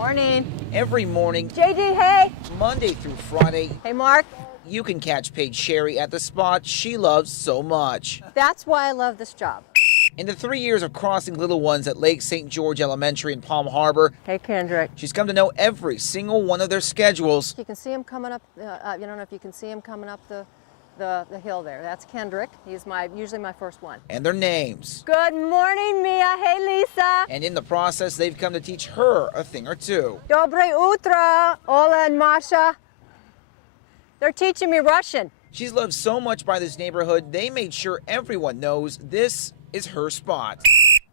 Morning. Every morning, JD, hey. Monday through Friday, Hey, Mark. you can catch Paige Sherry at the spot she loves so much. That's why I love this job. In the 3 years of crossing little ones at Lake St. George Elementary in Palm Harbor, Hey, Kendrick. she's come to know every single one of their schedules. You can see him coming up, you don't know if you can see him coming up the hill there. That's Kendrick. He's usually my first one. And their names. Good morning, Mia. Hey, Lisa. And in the process, they've come to teach her a thing or two. Dobre utra, Ola and Masha. They're teaching me Russian. She's loved so much by this neighborhood, they made sure everyone knows this is her spot.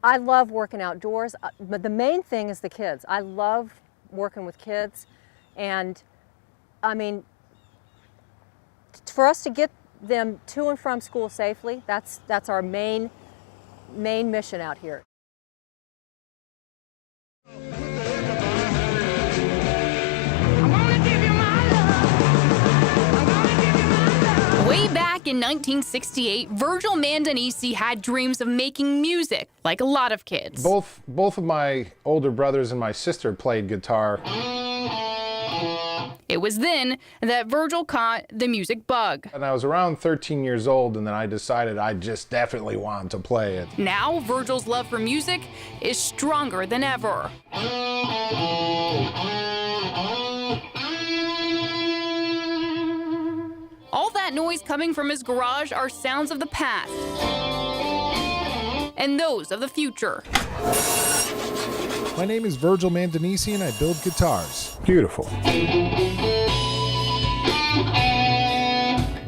I love working outdoors, but the main thing is the kids. I love working with kids, and I mean, for us to get them to and from school safely, that's our main mission out here. Way back in 1968, Virgil Mandanisi had dreams of making music, like a lot of kids. Both of my older brothers and my sister played guitar. It was then that Virgil caught the music bug. And I was around 13 years old, and then I decided I just definitely wanted to play it. Now, Virgil's love for music is stronger than ever. All that noise coming from his garage are sounds of the past and those of the future. My name is Virgil Mandanisi, and I build guitars. Beautiful.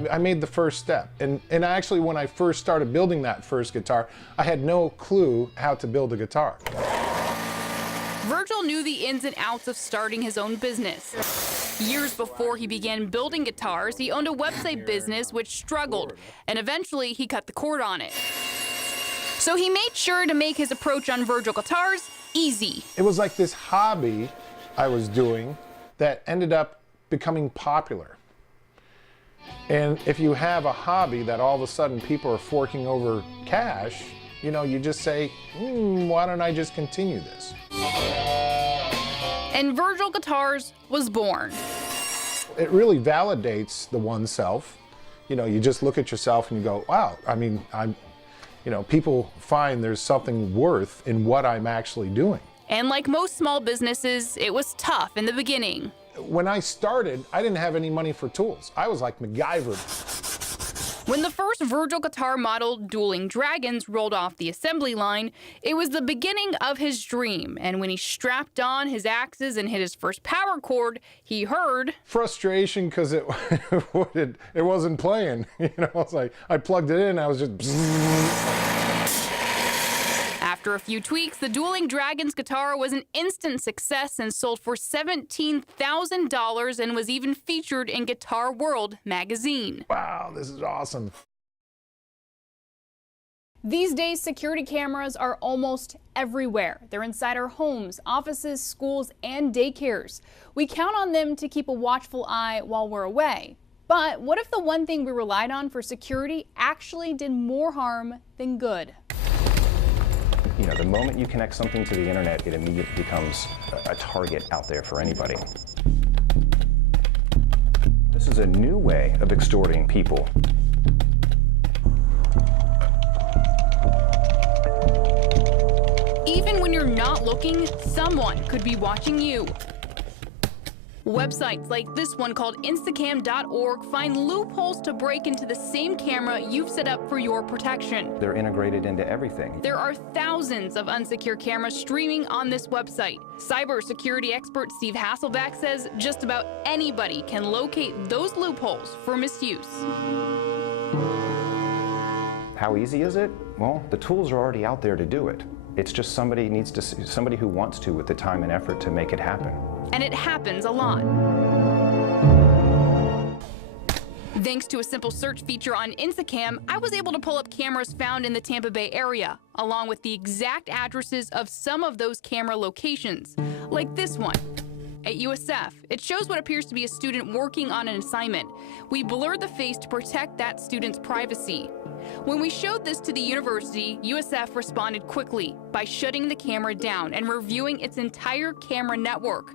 I made the first step. And actually, when I first started building that first guitar, I had no clue how to build a guitar. Virgil knew the ins and outs of starting his own business. Years before he began building guitars, he owned a website business which struggled, and eventually he cut the cord on it. So he made sure to make his approach on Virgil guitars easy. It was like this hobby I was doing that ended up becoming popular. And if you have a hobby that all of a sudden people are forking over cash, you know, you just say, why don't I just continue this? And Virgil Guitars was born. It really validates the oneself. You know, you just look at yourself and you go, wow, I mean, people find there's something worth in what I'm actually doing. And like most small businesses, it was tough in the beginning. When I started, I didn't have any money for tools. I was like MacGyver. When the first Virgil guitar model, Dueling Dragons, rolled off the assembly line, it was the beginning of his dream. And when he strapped on his axes and hit his first power chord, he heard frustration because it wasn't playing. You know, it's like I plugged it in, I was just. After a few tweaks, the Dueling Dragons guitar was an instant success and sold for $17,000 and was even featured in Guitar World magazine. Wow, this is awesome. These days, security cameras are almost everywhere. They're inside our homes, offices, schools, and daycares. We count on them to keep a watchful eye while we're away. But what if the one thing we relied on for security actually did more harm than good? You know, the moment you connect something to the internet, it immediately becomes a target out there for anybody. This is a new way of extorting people. Even when you're not looking, someone could be watching you. Websites like this one called Instacam.org find loopholes to break into the same camera you've set up for your protection. They're integrated into everything. There are thousands of unsecure cameras streaming on this website. Cybersecurity expert Steve Hasselbeck says just about anybody can locate those loopholes for misuse. How easy is it? Well, the tools are already out there to do it. It's just somebody who wants to with the time and effort to make it happen. And it happens a lot. Thanks to a simple search feature on Instacam, I was able to pull up cameras found in the Tampa Bay area, along with the exact addresses of some of those camera locations, like this one. At USF, it shows what appears to be a student working on an assignment. We blurred the face to protect that student's privacy. When we showed this to the university, USF responded quickly by shutting the camera down and reviewing its entire camera network.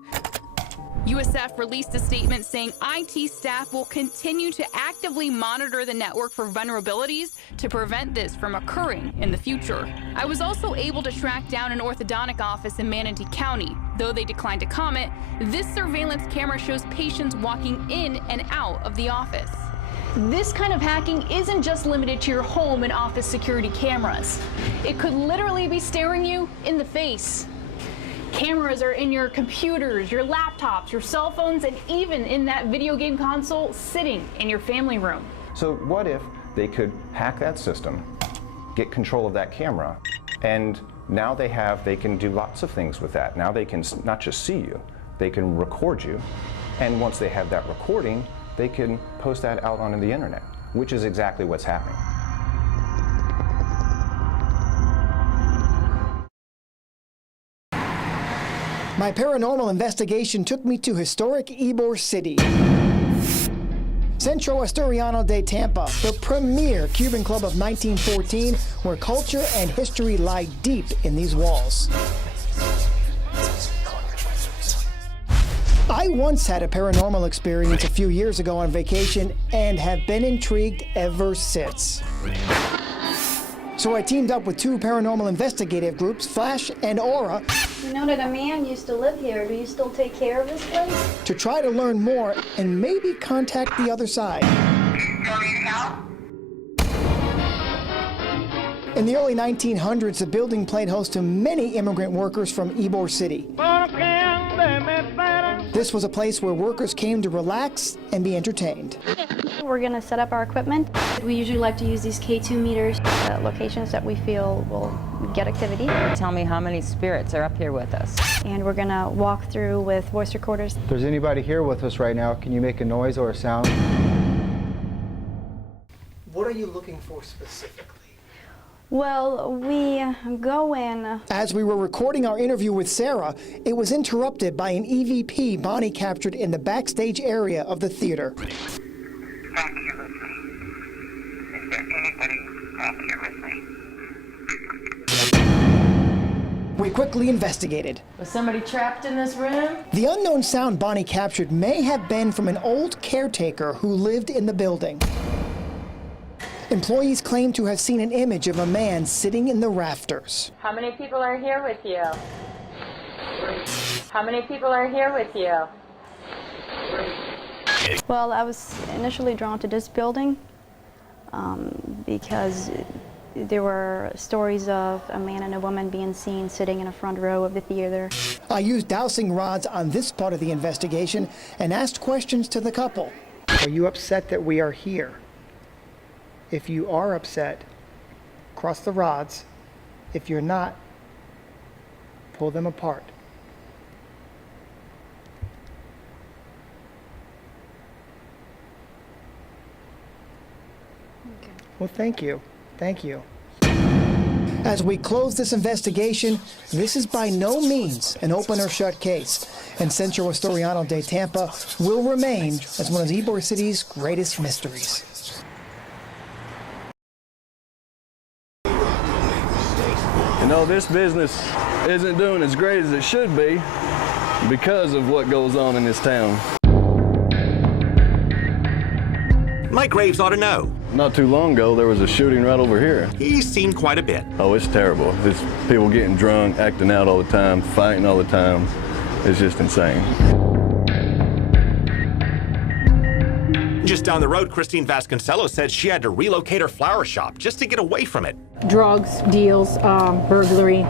USF released a statement saying IT staff will continue to actively monitor the network for vulnerabilities to prevent this from occurring in the future. I was also able to track down an orthodontic office in Manatee County. Though they declined to comment, this surveillance camera shows patients walking in and out of the office. This kind of hacking isn't just limited to your home and office security cameras. It could literally be staring you in the face. Cameras are in your computers, your laptops, your cell phones, and even in that video game console sitting in your family room. So what if they could hack that system, get control of that camera, and now they can do lots of things with that. Now they can not just see you, they can record you, and once they have that recording, they can post that out onto the internet, which is exactly what's happening. My paranormal investigation took me to historic Ybor City. Centro Asturiano de Tampa, the premier Cuban club of 1914, where culture and history lie deep in these walls. I once had a paranormal experience a few years ago on vacation and have been intrigued ever since. So I teamed up with two paranormal investigative groups, Flash and Aura, You know that a man used to live here. Do you still take care of this place? to try to learn more and maybe contact the other side. In the early 1900s, the building played host to many immigrant workers from Ybor City. This was a place where workers came to relax and be entertained. We're going to set up our equipment. We usually like to use these K2 meters at locations that we feel will get activity. Tell me how many spirits are up here with us. And we're going to walk through with voice recorders. If there's anybody here with us right now, can you make a noise or a sound? What are you looking for specifically? Well, we go in. As we were recording our interview with Sarah, it was interrupted by an EVP Bonnie captured in the backstage area of the theater. We quickly investigated. Was somebody trapped in this room? The unknown sound Bonnie captured may have been from an old caretaker who lived in the building. Employees claim to have seen an image of a man sitting in the rafters. How many people are here with you? How many people are here with you? Well, I was initially drawn to this building because there were stories of a man and a woman being seen sitting in a front row of the theater. I used dowsing rods on this part of the investigation and asked questions to the couple. Are you upset that we are here? If you are upset, cross the rods. If you're not, pull them apart. Okay. Well, thank you. Thank you. As we close this investigation, this is by no means an open or shut case, and Centro Asturiano de Tampa will remain as one of Ybor City's greatest mysteries. You know, this business isn't doing as great as it should be because of what goes on in this town. Mike Graves ought to know. Not too long ago, there was a shooting right over here. He's seen quite a bit. Oh, it's terrible. It's people getting drunk, acting out all the time, fighting all the time. It's just insane. Just down the road, Christine Vasconcelos said she had to relocate her flower shop just to get away from it. Drugs, deals, burglary,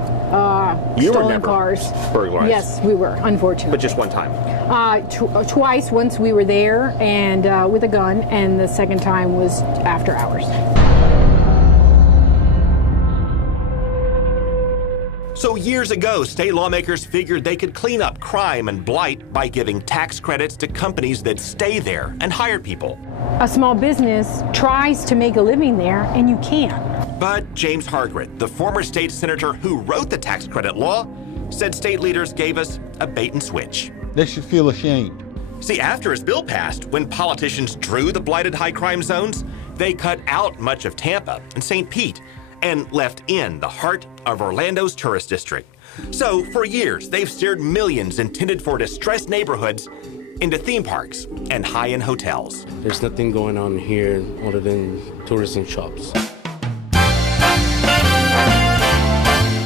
stolen cars. Burglarized? Yes, we were, unfortunately. But just one time? Twice. Once we were there and with a gun, and the second time was after hours. So years ago, state lawmakers figured they could clean up crime and blight by giving tax credits to companies that stay there and hire people. A small business tries to make a living there, and you can't. But James Hargret, the former state senator who wrote the tax credit law, said state leaders gave us a bait and switch. They should feel ashamed. See, after his bill passed, when politicians drew the blighted high crime zones, They cut out much of Tampa and St. Pete and left in the heart of Orlando's tourist district. So for years, they've steered millions intended for distressed neighborhoods into theme parks and high-end hotels. There's nothing going on here other than tourism shops.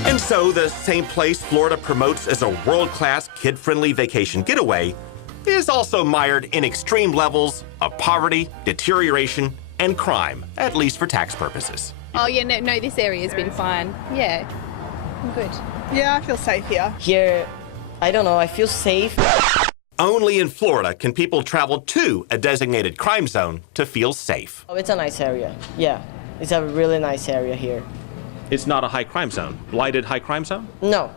And so the same place Florida promotes as a world-class, kid-friendly vacation getaway is also mired in extreme levels of poverty, deterioration, and crime, at least for tax purposes. Oh yeah, no, this area's been fine. Yeah, I'm good. Yeah, I feel safe here. Here, I don't know, I feel safe. Only in Florida can people travel to a designated crime zone to feel safe. Oh, it's a nice area. Yeah, it's a really nice area here. It's not a high crime zone. Blighted high crime zone? No,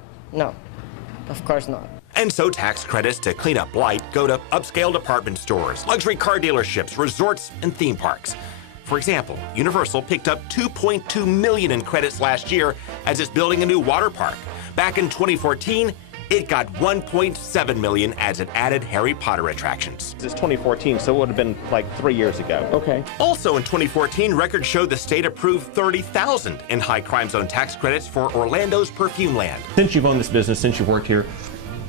of course not. And so tax credits to clean up blight go to upscale department stores, luxury car dealerships, resorts, and theme parks. For example, Universal picked up $2.2 million in credits last year as it's building a new water park. Back in 2014, it got $1.7 million as it added Harry Potter attractions. It's 2014, so it would have been like 3 years ago. Okay. Also in 2014, records showed the state approved $30,000 in high crime zone tax credits for Orlando's Perfume Land. Since you've owned this business, since you've worked here,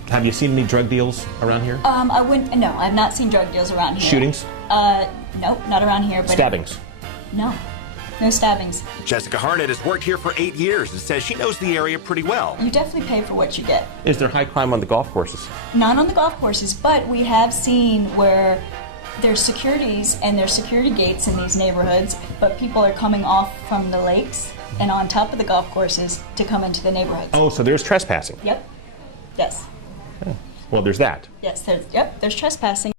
have you seen any drug deals around here? No, I've not seen drug deals around here. Shootings? Nope, not around here. But Stabbings? No stabbings. Jessica Harnett has worked here for 8 years and says she knows the area pretty well. You definitely pay for what you get. Is there high crime on the golf courses? Not on the golf courses, but we have seen where there's securities and there's security gates in these neighborhoods, but people are coming off from the lakes and on top of the golf courses to come into the neighborhoods. Oh, so there's trespassing? Yep. Yes. Well, there's that. Yes, there's trespassing.